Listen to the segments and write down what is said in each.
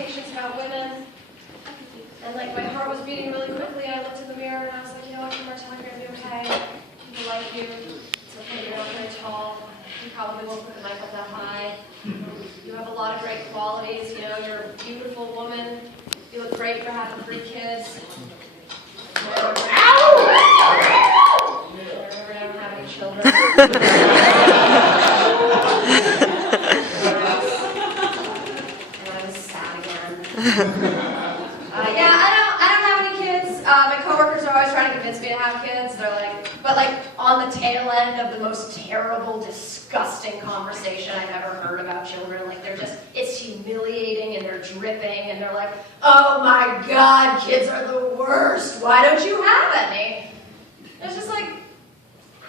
expectations about women. And like my heart was beating really quickly, and I looked in the mirror and I was like, you know what, Martel, you're gonna be okay. People like you. It's okay, you're not very tall. You probably won't put the mic up that high. You have a lot of great qualities. You know, you're a beautiful woman. You look great for having 3 kids. Never gonna have any children. And I was sad again. Yeah, I don't have any kids. My coworkers are always trying to convince me to have kids. They're like, but like on the tail end of the most terrible, disgusting conversation I've ever heard about children. Like it's humiliating and they're dripping and they're like, oh my God, kids are the worst. Why don't you have any? It's just like,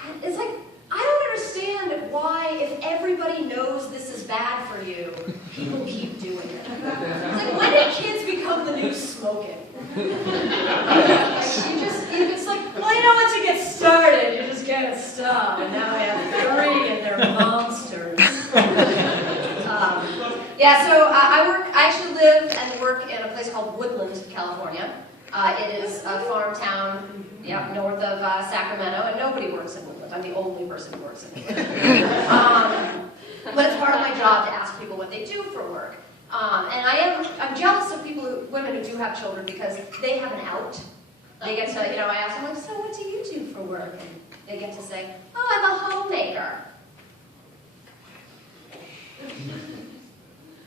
I don't understand why, if everybody knows this is bad for you, people keep doing it. It's like, when did kids become the new smoking? It's like, well, you know, once you get started, you just can't stop. And now I have 3 and they're monsters. I actually live and work in a place called Woodland, California. It is a farm town north of Sacramento, and nobody works in Oakland. I'm the only person who works in Oakland. But it's part of my job to ask people what they do for work. And I'm jealous of women who do have children because they have an out. They get to, I ask them, like, so what do you do for work? And they get to say, oh, I'm a homemaker.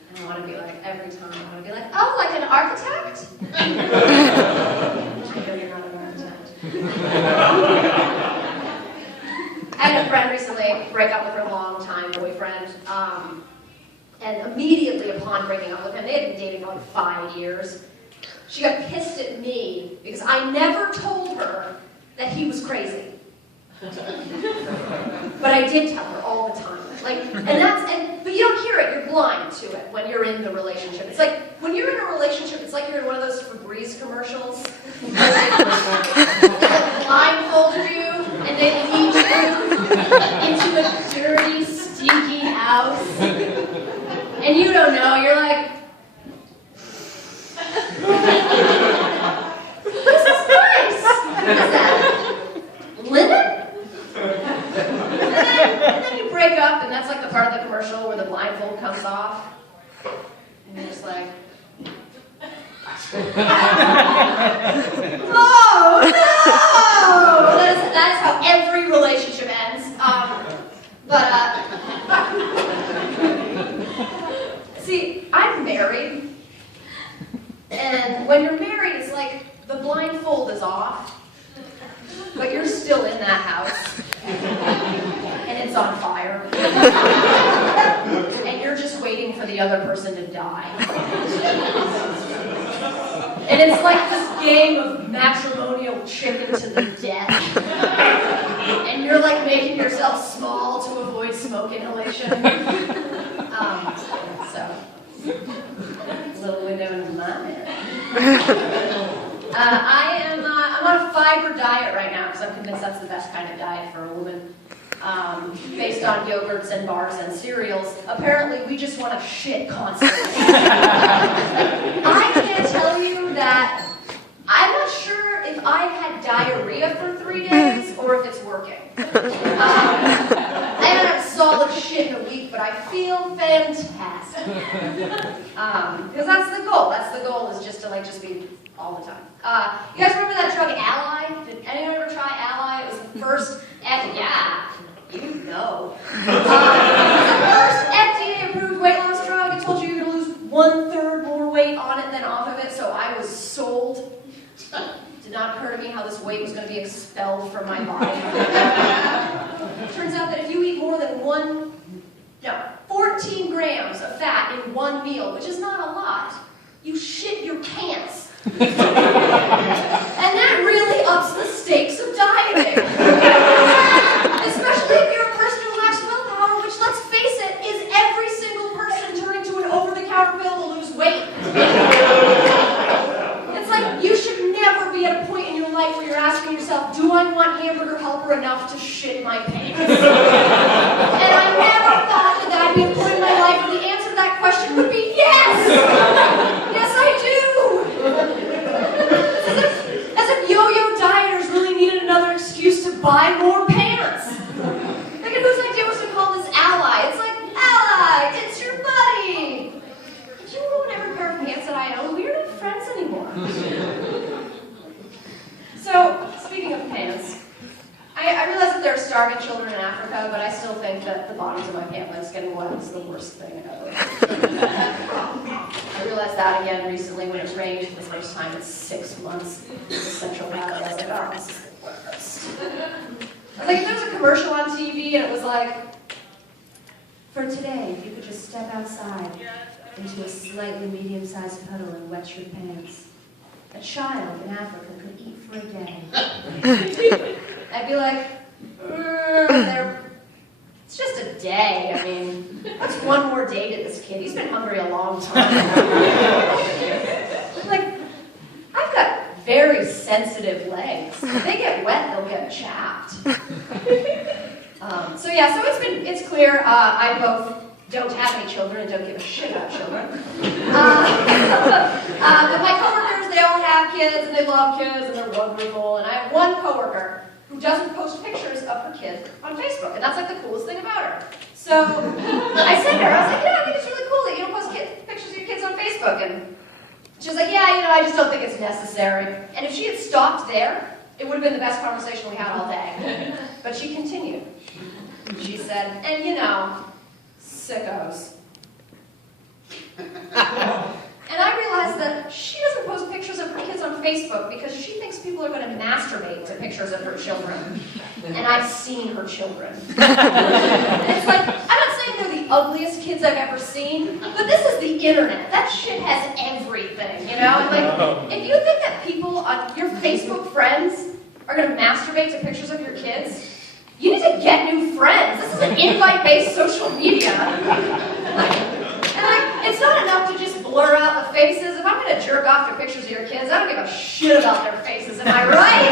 And I want to be like, every time, I want to be like, oh, like an architect? I know you're not an architect. I had a friend recently break up with her long-time boyfriend, and immediately upon breaking up with him, they had been dating for like 5 years, she got pissed at me because I never told her that he was crazy. But I did tell her all the time. But you don't hear it, you're blind to it when you're in the relationship. It's like, when you're in a relationship, it's like you're in one of those Febreze commercials. They blindfold you, and they lead you into a dirty, stinky house. And you don't know, you're like, this is nice! What is that? Linen? And then you break up, and that's like the part of the commercial where the blindfold comes off. And you're just like, oh no! That's how every relationship ends. See, I'm married, and when you're married, it's like the blindfold is off, but you're still in that house, and it's on fire, and you're just waiting for the other person to die. And it's like this game of matrimonial chicken to the death. And you're like making yourself small to avoid smoke inhalation. Little window into my head. I'm on a fiber diet right now because I'm convinced that's the best kind of diet for a woman. Based on yogurts and bars and cereals. Apparently, we just want to shit constantly. I can't tell you that I'm not sure if I've had diarrhea for 3 days or if it's working. I haven't had solid shit in a week, but I feel fantastic. Because that's the goal. That's the goal, is just to just be all the time. You guys remember that drug Ally? Did anyone ever try Ally? It was the first you know. The first FDA-approved weight loss drug. It told you you're going to lose 1/3 more weight on it than off of it, so I was sold. Did not occur to me how this weight was going to be expelled from my body. It turns out that if you eat more than 14 grams of fat in one meal, which is not a lot, you shit your pants. And that really ups the stakes of dieting. Especially if you're a person who lacks willpower, which, let's face it, is every single person turning to an over-the-counter pill to lose weight. It's like, you should never be at a point in your life where you're asking yourself, do I want hamburger helper enough to shit my pants? And I never thought that I'd be at a point in my life where the answer to that question would be yes! the bottoms of my pant legs getting wet was the worst thing ever. I realized that again recently when it rained for the first time in 6 months in Central Valley. I was like, oh, this is the worst. I was like, if there was a commercial on TV and it was like, for today, if you could just step outside into a slightly medium-sized puddle and wet your pants, a child in Africa could eat for a day. I'd be like, it's just a day. I mean, what's one more day to this kid? He's been hungry a long time. Like, I've got very sensitive legs. If they get wet, they'll get chapped. So it's clear I both don't have any children and don't give a shit about children. But my coworkers, they all have kids and they love kids and they're wonderful. And I have one coworker who doesn't post pictures of her kid on Facebook, and that's like the coolest thing about her. So I said to her, I was like, yeah, I think it's really cool that you don't post pictures of your kids on Facebook. And she was like, yeah, I just don't think it's necessary. And if she had stopped there, it would have been the best conversation we had all day. But she continued. She said, and sickos. And I realized that she doesn't post pictures of her kids on Facebook because she thinks people are going to masturbate to pictures of her children. And I've seen her children. And it's like, I'm not saying they're the ugliest kids I've ever seen, but this is the internet. That shit has everything, And like, if you think that people on your Facebook friends are going to masturbate to pictures of your kids, you need to get new friends. This is an invite-based social media. It's not enough to just blur out the faces. If I'm going to jerk off to pictures of your kids, I don't give a shit about their faces. Am I right?